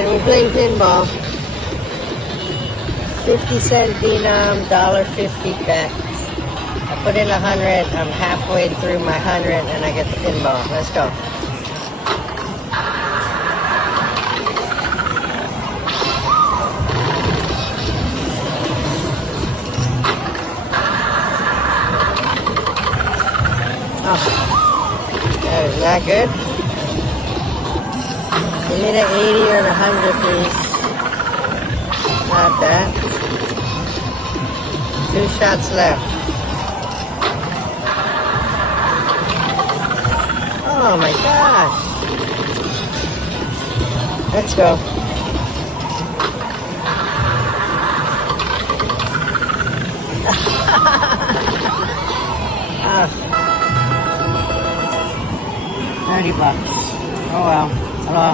again, we're playing pinball. 50-cent denom, $1.50 bet. I put in 100, I'm halfway through my 100 and I get the pinball. Let's go. Oh, that is not good. Give me the 80 or the 100, please. Not that. 2 shots left. Oh my gosh. Let's go. $30. Oh well. Hello.